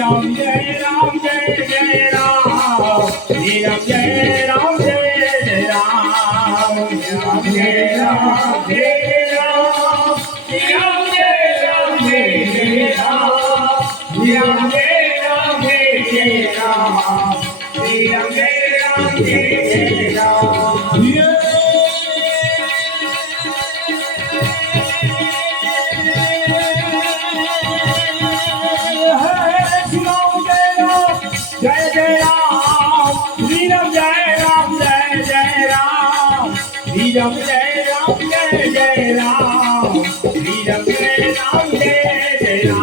Ram Jai Ram Jai Jai Ram Shri Ram Jai Ram Jai Jai Ram Ram Jai Ram Jai Ram Shri Ram Jai Ram Jai Jai Ram Shri Ram Jai Ram Jai Jai Ram Shri Ram Jai Ram Jai Jai Ram Jai Jai Ram, Shri Ram Jai Ram Jai Jai Ram, Shri Ram Jai Ram Jai Jai Ram, Shri Ram Jai Ram Jai Jai Ram.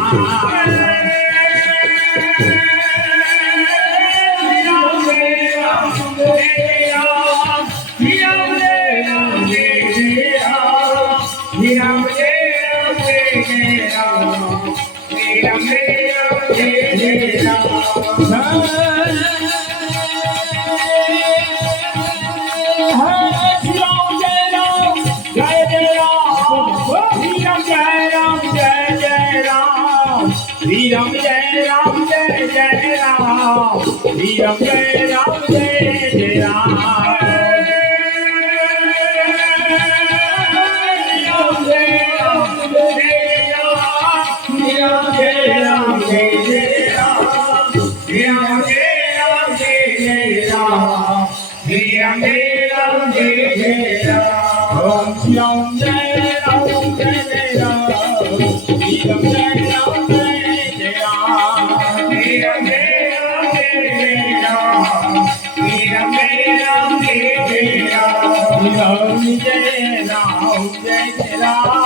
Shri Ram Jai Ram Jai Ram, Shri Ram Jai Ram Jai Ram, Shri Ram Jai Ram Jai Ram, Shri Ram Jai Ram Jai Ram. Shri Ram Jai Ram Jai Jai Ram Shri Ram Jai Ram Jai Jai Ram Shri Ram Jai Ram Jai Jai Ram Shri Ram Jai Ram Jai Jai Ram Shri Ram Jai Ram Jai Jai Ram Om Shri Ram Jai Ram Jai Jai Ram Shri Ram Jai Ram Ram Jai Jai Ram